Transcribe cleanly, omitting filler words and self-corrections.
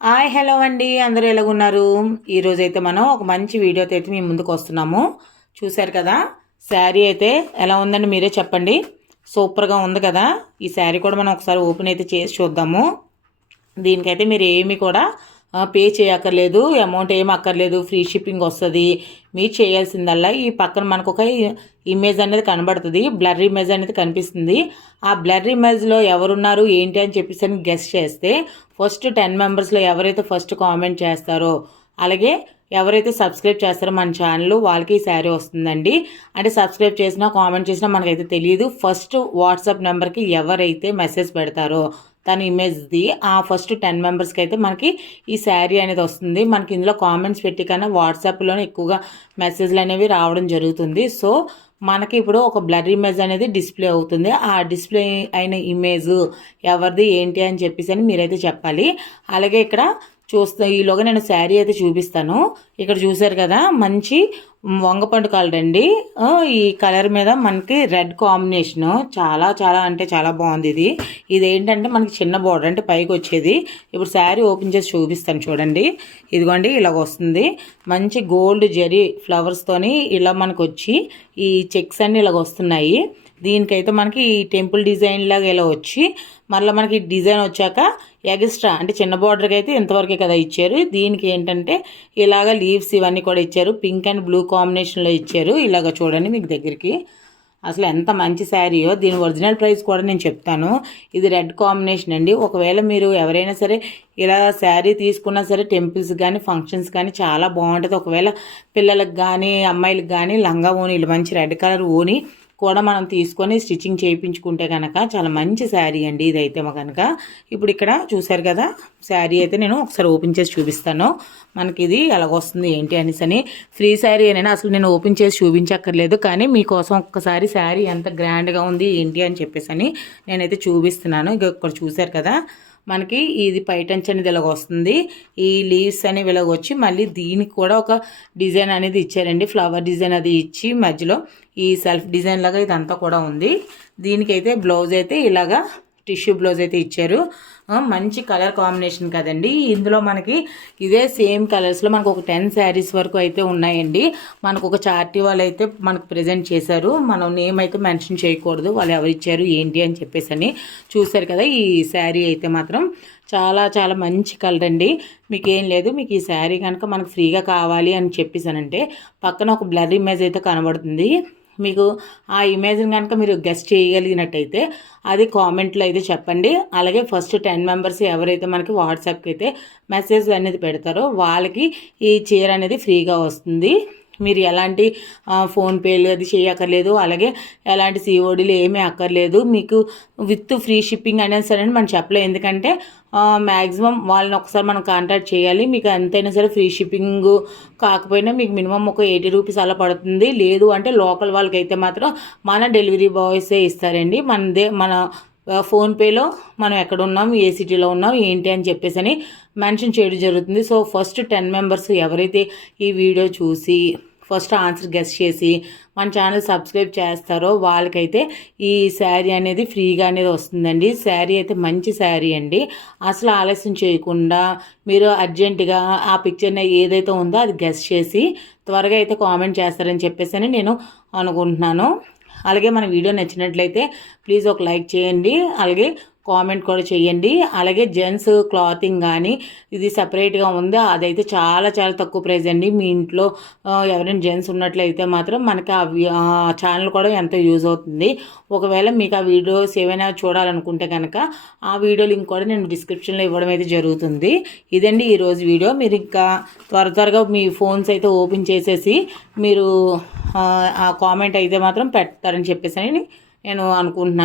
Hi hello అండి, అందరూ ఎలాగున్నారు? ఈరోజైతే మనం ఒక మంచి వీడియోతో అయితే మీ ముందుకు వస్తున్నాము. చూశారు కదా, శారీ అయితే ఎలా ఉందండి మీరే చెప్పండి. సూపర్గా ఉంది కదా. ఈ శారీ కూడా మనం ఒకసారి ఓపెన్ అయితే చేసి చూద్దాము. దీనికైతే మీరు ఏమి కూడా పే చేయక్కర్లేదు, అమౌంట్ ఏమి అక్కర్లేదు, ఫ్రీ షిప్పింగ్ వస్తుంది. మీరు చేయాల్సిందల్లా ఈ పక్కన మనకు ఒక ఇమేజ్ అనేది కనబడుతుంది, బ్లర్ ఇమేజ్ అనేది కనిపిస్తుంది. ఆ బ్లర్ ఇమేజ్లో ఎవరున్నారు ఏంటి అని చెప్పేసి అని గెస్ చేస్తే ఫస్ట్ 10 మెంబర్స్లో ఎవరైతే ఫస్ట్ కామెంట్ చేస్తారో, అలాగే ఎవరైతే సబ్స్క్రైబ్ చేస్తారో మన ఛానల్ వాళ్ళకి ఈ శారీ వస్తుందండి. అంటే సబ్స్క్రైబ్ చేసినా కామెంట్ చేసినా మనకైతే తెలియదు. ఫస్ట్ వాట్సాప్ నెంబర్కి ఎవరైతే మెసేజ్ పెడతారో తన ఇమేజ్ది ఆ ఫస్ట్ 10 మెంబర్స్కి అయితే మనకి ఈ శారీ అనేది వస్తుంది. మనకి ఇందులో కామెంట్స్ పెట్టి కన్నా వాట్సాప్లోనే ఎక్కువగా మెసేజ్లు అనేవి రావడం జరుగుతుంది. సో మనకి ఇప్పుడు ఒక బ్లర్ ఇమేజ్ అనేది డిస్ప్లే అవుతుంది. ఆ డిస్ప్లే అయిన ఇమేజ్ ఎవరిది ఏంటి అని చెప్పేసి అని మీరైతే చెప్పాలి. అలాగే ఇక్కడ చూస్తే ఈలోగా నేను శారీ అయితే చూపిస్తాను. ఇక్కడ చూసారు కదా, మంచి వంగపండు కలర్ అండి. ఈ కలర్ మీద మనకి రెడ్ కాంబినేషన్ చాలా చాలా అంటే చాలా బాగుంది. ఇది ఏంటంటే మనకి చిన్న బోర్డర్ అంటే పైకి వచ్చేది. ఇప్పుడు శారీ ఓపెన్ చేసి చూపిస్తాను చూడండి. ఇదిగోండి ఇలాగ వస్తుంది. మంచి గోల్డ్ జెరీ ఫ్లవర్స్తోని ఇలా మనకు వచ్చి ఈ చెక్స్ అన్ని ఇలాగ వస్తున్నాయి. దీనికైతే మనకి ఈ టెంపుల్ డిజైన్ లాగా ఇలా వచ్చి మళ్ళీ మనకి డిజైన్ వచ్చాక ఎక్స్ట్రా అంటే చిన్న బార్డర్కి అయితే ఇంతవరకే కదా ఇచ్చారు. దీనికి ఏంటంటే ఇలాగ లీవ్స్ ఇవన్నీ కూడా ఇచ్చారు. పింక్ అండ్ బ్లూ కాంబినేషన్లో ఇచ్చారు. ఇలాగ చూడండి మీకు దగ్గరికి. అసలు ఎంత మంచి శారీయో. దీని ఒరిజినల్ ప్రైస్ కూడా నేను చెప్తాను. ఇది రెడ్ కాంబినేషన్ అండి. ఒకవేళ మీరు ఎవరైనా సరే ఇలా శారీ తీసుకున్నా సరే టెంపుల్స్ కానీ ఫంక్షన్స్ కానీ చాలా బాగుంటుంది. ఒకవేళ పిల్లలకు కానీ అమ్మాయిలకు కానీ లంగా ఓనీలు మంచి రెడ్ కలర్ ఓని కూడా మనం తీసుకొని స్టిచ్చింగ్ చేయించుకుంటే కనుక చాలా మంచి శారీ అండి ఇదైతే కనుక. ఇప్పుడు ఇక్కడ చూసారు కదా, శారీ అయితే నేను ఒకసారి ఓపెన్ చేసి చూపిస్తాను. మనకి ఇది ఎలాగొస్తుంది ఏంటి అనేసి అని. ఫ్రీ శారీ అయినా అసలు నేను ఓపెన్ చేసి చూపించక్కర్లేదు, కానీ మీకోసం ఒక్కసారి శారీ ఎంత గ్రాండ్గా ఉంది ఏంటి అని చెప్పేసి అని నేనైతే చూపిస్తున్నాను. ఇక్కడ చూసారు కదా, మనకి ఇది పైటంచ్ అనేది ఇలాగ వస్తుంది. ఈ లీవ్స్ అనేవి ఇలాగ వచ్చి మళ్ళీ దీనికి కూడా ఒక డిజైన్ అనేది ఇచ్చారండి. ఫ్లవర్ డిజైన్ అది ఇచ్చి మధ్యలో ఈ సెల్ఫ్ డిజైన్ లాగా ఇదంతా కూడా ఉంది. దీనికైతే బ్లౌజ్ అయితే ఇలాగా టిష్యూ బ్లౌజ్ అయితే ఇచ్చారు. మంచి కలర్ కాంబినేషన్ కదండి. ఇందులో మనకి ఇదే సేమ్ కలర్స్లో మనకు ఒక 10 శారీస్ వరకు అయితే ఉన్నాయండి. మనకు ఒక చార్టీ వాళ్ళు అయితే మనకు ప్రజెంట్ చేశారు. మనం నేమ్ అయితే మెన్షన్ చేయకూడదు, వాళ్ళు ఎవరు ఇచ్చారు ఏంటి అని చెప్పేసి అని. చూసారు కదా, ఈ శారీ అయితే మాత్రం చాలా చాలా మంచి కలర్ అండి. మీకు ఏం లేదు, మీకు ఈ శారీ కనుక మనకు ఫ్రీగా కావాలి అని చెప్పేసానంటే పక్కన ఒక బ్లర్ ఇమేజ్ అయితే కనబడుతుంది. మీకు ఆ ఇమేజ్ని కనుక మీరు గెస్ట్ చేయగలిగినట్టయితే అది కామెంట్లో అయితే చెప్పండి. అలాగే ఫస్ట్ 10 మెంబర్స్ ఎవరైతే మనకి వాట్సాప్కి అయితే మెసేజ్ అనేది పెడతారో వాళ్ళకి ఈ చీర అనేది ఫ్రీగా వస్తుంది. మీరు ఎలాంటి ఫోన్పేలు అది చేయక్కర్లేదు, అలాగే ఎలాంటి సిఓడీలు ఏమీ అక్కర్లేదు. మీకు విత్ ఫ్రీ షిప్పింగ్ అనేది సరే మనం చెప్పలేదు, ఎందుకంటే మ్యాక్సిమం వాళ్ళని ఒకసారి మనం కాంటాక్ట్ చేయాలి. మీకు ఎంతైనా సరే ఫ్రీ షిప్పింగ్ కాకపోయినా మీకు మినిమం ఒక 80 రూపీస్ అలా పడుతుంది. లేదు అంటే లోకల్ వాళ్ళకి అయితే మాత్రం మన డెలివరీ బాయ్సే ఇస్తారండి. మన ఫోన్పేలో మనం ఎక్కడ ఉన్నాం, ఏ సిటీలో ఉన్నాం ఏంటి అని చెప్పేసి అని మెన్షన్ చేయడం జరుగుతుంది. సో ఫస్ట్ 10 మెంబర్స్ ఎవరైతే ఈ వీడియో చూసి ఫస్ట్ ఆన్సర్ గెస్ చేసి మన ఛానల్ సబ్స్క్రైబ్ చేస్తారో వాళ్ళకైతే ఈ శారీ అనేది ఫ్రీగా అనేది వస్తుందండి. శారీ అయితే మంచి శారీ అండి. అసలు ఆలస్యం చేయకుండా మీరు అర్జెంటుగా ఆ పిక్చర్ని ఏదైతే ఉందో అది గెస్ చేసి త్వరగా అయితే కామెంట్ చేస్తారని చెప్పేసి అని నేను అనుకుంటున్నాను. అలాగే మన వీడియో నచ్చినట్లయితే ప్లీజ్ ఒక లైక్ చేయండి, అలాగే కామెంట్ కూడా చేయండి. అలాగే జెంట్స్ క్లాతింగ్ కానీ ఇది సపరేట్గా ఉంది, అదైతే చాలా చాలా తక్కువ ప్రైస్ అండి. మీ ఇంట్లో ఎవరైనా జెంట్స్ ఉన్నట్లయితే మాత్రం మనకి ఆ ఛానల్ కూడా ఎంతో యూజ్ అవుతుంది. ఒకవేళ మీకు ఆ వీడియోస్ ఏమైనా చూడాలనుకుంటే కనుక ఆ వీడియో లింక్ కూడా నేను డిస్క్రిప్షన్లో ఇవ్వడం అయితే జరుగుతుంది. ఇదండి ఈరోజు వీడియో. మీరు ఇంకా త్వరగా మీ ఫోన్స్ అయితే ఓపెన్ చేసేసి మీరు ఆ కామెంట్ అయితే మాత్రం పెడతారని చెప్పేసి నేను అనుకుంటున్నాను.